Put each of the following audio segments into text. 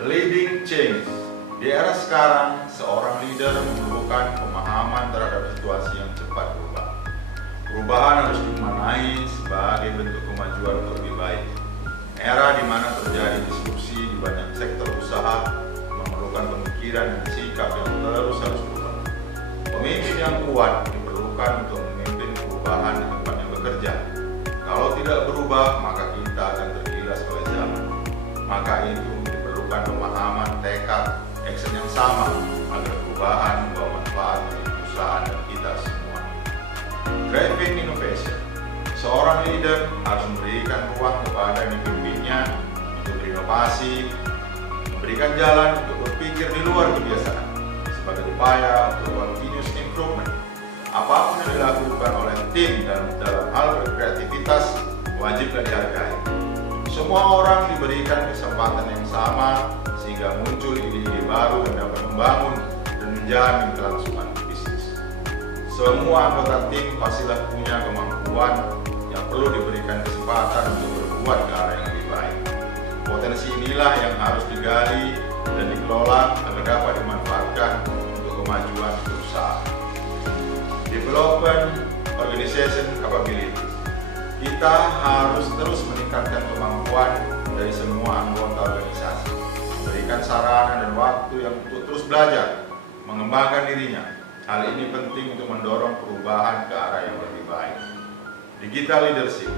Leading change. Di era sekarang, seorang leader memerlukan pemahaman terhadap situasi yang cepat berubah. Perubahan harus dimaknai sebagai bentuk kemajuan untuk lebih baik. Era di mana terjadi disrupsi di banyak sektor usaha memerlukan pemikiran dan sikap yang terus harus berubah. Pemimpin yang kuat diperlukan untuk memimpin perubahan di tempat yang bekerja. Kalau tidak berubah, maka kita akan tergilas oleh zaman. Maka itu diperlukan pemahaman, tekad, action yang sama agar perubahan membawa manfaat bagi perusahaan dan kita semua. Driving innovation. Seorang leader harus memberikan ruang kepada yang dipimpinnya untuk berinovasi, memberikan jalan untuk berpikir di luar kebiasaan sebagai upaya untuk continuous improvement. Apapun yang dilakukan oleh tim dalam hal berkreativitas wajiblah dihargai. Semua orang diberikan kesempatan yang sama sehingga muncul ide-ide baru yang dapat membangun dan menjamin kelangsungan bisnis. Semua anggota tim pastilah punya kemampuan yang perlu diberikan kesempatan untuk berbuat ke arah yang lebih baik. Potensi inilah yang harus digali dan dikelola agar dapat dimanfaatkan untuk kemajuan perusahaan. Development Organization Capabilities. Kita harus terus meningkatkan kemampuan dari semua anggota organisasi, memberikan sarana dan waktu yang untuk terus belajar, mengembangkan dirinya. Hal ini penting untuk mendorong perubahan ke arah yang lebih baik. Digital leadership.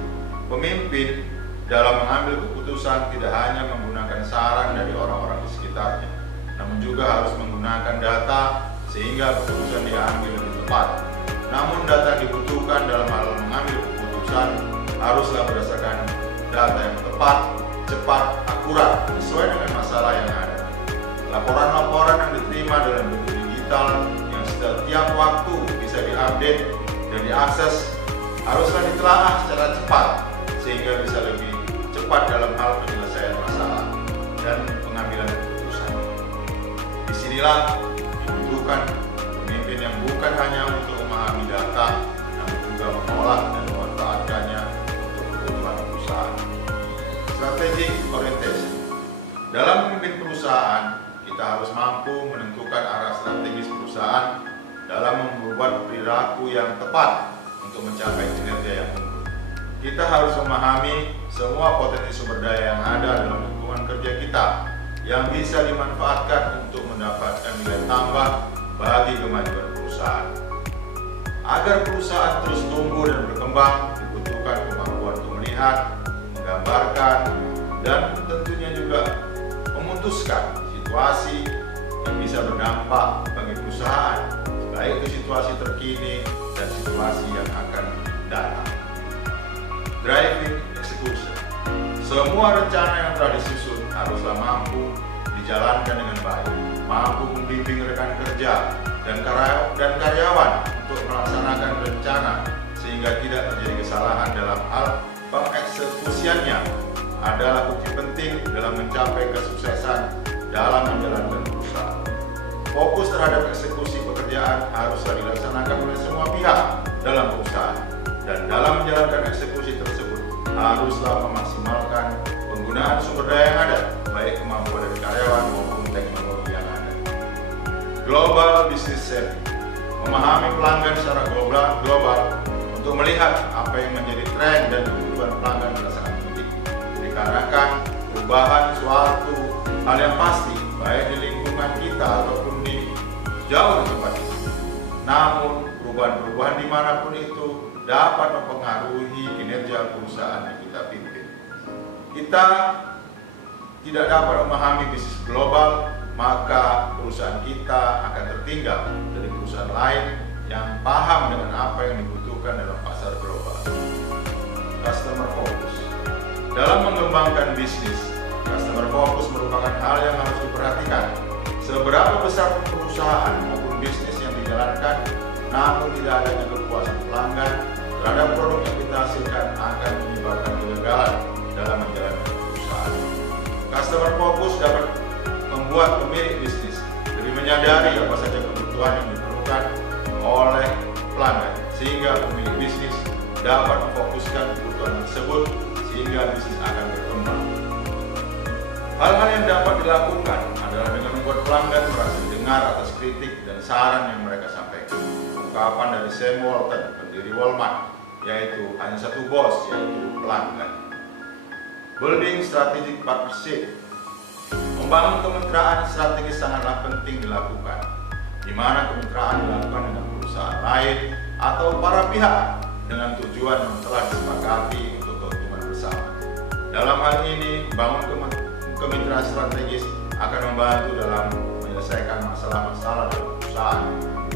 Pemimpin dalam mengambil keputusan tidak hanya menggunakan saran dari orang-orang di sekitarnya, namun juga harus menggunakan data sehingga keputusan diambil lebih tepat. Namun data yang dibutuhkan dalam hal mengambil keputusan haruslah berdasarkan data yang tepat, cepat, akurat, sesuai dengan masalah yang ada. Laporan-laporan yang diterima dalam bentuk digital yang setiap waktu bisa diupdate dan diakses haruslah ditelaah secara cepat sehingga bisa lebih cepat dalam hal penyelesaian masalah dan pengambilan keputusan. Disinilah dibutuhkan pemimpin yang bukan hanya untuk memahami data, namun juga mengolah dan memanfaatkannya untuk kebutuhan perusahaan. Strategic orientation. Dalam memimpin perusahaan, kita harus mampu menentukan arah strategis perusahaan dalam membuat perilaku yang tepat untuk mencapai kinerja yang unggul. Kita harus memahami semua potensi sumber daya yang ada dalam lingkungan kerja kita yang bisa dimanfaatkan untuk mendapatkan nilai tambah bagi kemajuan perusahaan. Agar perusahaan terus tumbuh dan berkembang, dibutuhkan kemampuan untuk melihat, menggambarkan, dan tentunya juga memutuskan situasi yang bisa berdampak bagi perusahaan, baik itu situasi terkini dan situasi yang akan datang. Driving execution. Semua rencana yang telah disusun haruslah mampu dijalankan dengan baik, mampu membimbing rekan kerja dan karyawan untuk melaksanakan rencana sehingga tidak terjadi kesalahan dalam hal pengeksekusiannya adalah kunci penting dalam mencapai kesuksesan dalam menjalankan perusahaan. Fokus terhadap eksekusi pekerjaan haruslah dilaksanakan oleh semua pihak dalam perusahaan, dan dalam menjalankan eksekusi tersebut haruslah memaksimalkan penggunaan sumber daya yang ada, baik kemampuan dari karyawan maupun teknologi yang ada. Global business savvy. Memahami pelanggan secara global untuk melihat apa yang menjadi tren dan kebutuhan pelanggan adalah sangat penting. Dikarenakan perubahan suatu hal yang pasti, baik di lingkungan kita ataupun di jauh di tempat itu. Namun perubahan-perubahan dimanapun itu dapat mempengaruhi kinerja perusahaan yang kita pimpin. Kita tidak dapat memahami bisnis global, maka perusahaan kita akan tertinggal dari perusahaan lain yang paham dengan apa yang dibutuhkan dalam pasar global. Customer focus. Dalam mengembangkan bisnis, customer focus merupakan hal yang harus diperhatikan. Seberapa besar perusahaan maupun bisnis yang dijalankan, namun tidak adanya kepuasan pelanggan terhadap produk yang kita hasilkan akan menyebabkan kegagalan dalam menjalankan perusahaan. Customer focus dapat membuat pemilik bisnis lebih menyadari apa saja kebutuhan yang diperlukan oleh pelanggan, sehingga pemilik bisnis dapat memfokuskan kebutuhan tersebut sehingga bisnis akan berkembang. Hal-hal yang dapat dilakukan adalah dengan membuat pelanggan merasa didengar atas kritik dan saran yang mereka sampaikan. Ungkapan dari Sam Walton, pendiri Walmart, yaitu hanya satu bos, yaitu pelanggan. Building strategic partnership. Membangun kemitraan strategis sangatlah penting dilakukan, di mana kemitraan dilakukan dengan perusahaan lain atau para pihak dengan tujuan yang telah disepakati untuk keuntungan bersama. Dalam hal ini, membangun kemitraan strategis akan membantu dalam menyelesaikan masalah-masalah dalam perusahaan,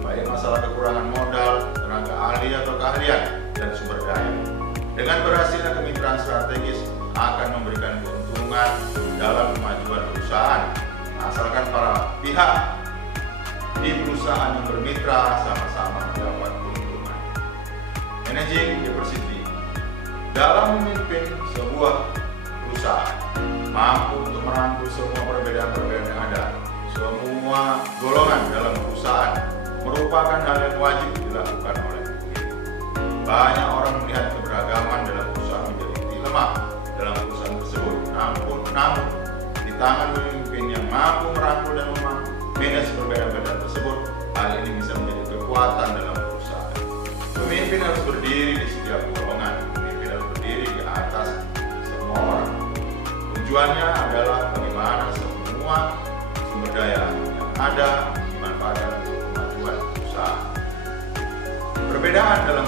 baik masalah kekurangan modal, tenaga ahli atau keahlian, dan sumber daya. Dengan berhasilnya kemitraan strategis akan memberikan keuntungan dalam kemajuan perusahaan, asalkan para pihak di perusahaan yang bermitra sama-sama mendapat keuntungan. Managing diversity. Dalam memimpin sebuah perusahaan, mampu untuk merangkul semua perbedaan-perbedaan yang ada, semua golongan dalam perusahaan, merupakan hal yang wajib dilakukan oleh pemimpin. Banyak orang melihat keberagaman dalam perusahaan menjadi lemah dalam perusahaan tersebut. Namun di tangan pemimpin yang mampu merangkul dan memanage perbedaan-perbedaan tersebut, hal ini bisa menjadi kekuatan dalam perusahaan. Pemimpin harus berdiri di setiap golongan. Pemimpin harus berdiri di atas semua orang. Tujuannya adalah bagaimana semua sumber daya yang ada dimanfaatkan untuk kemajuan perusahaan. Perbedaan dalam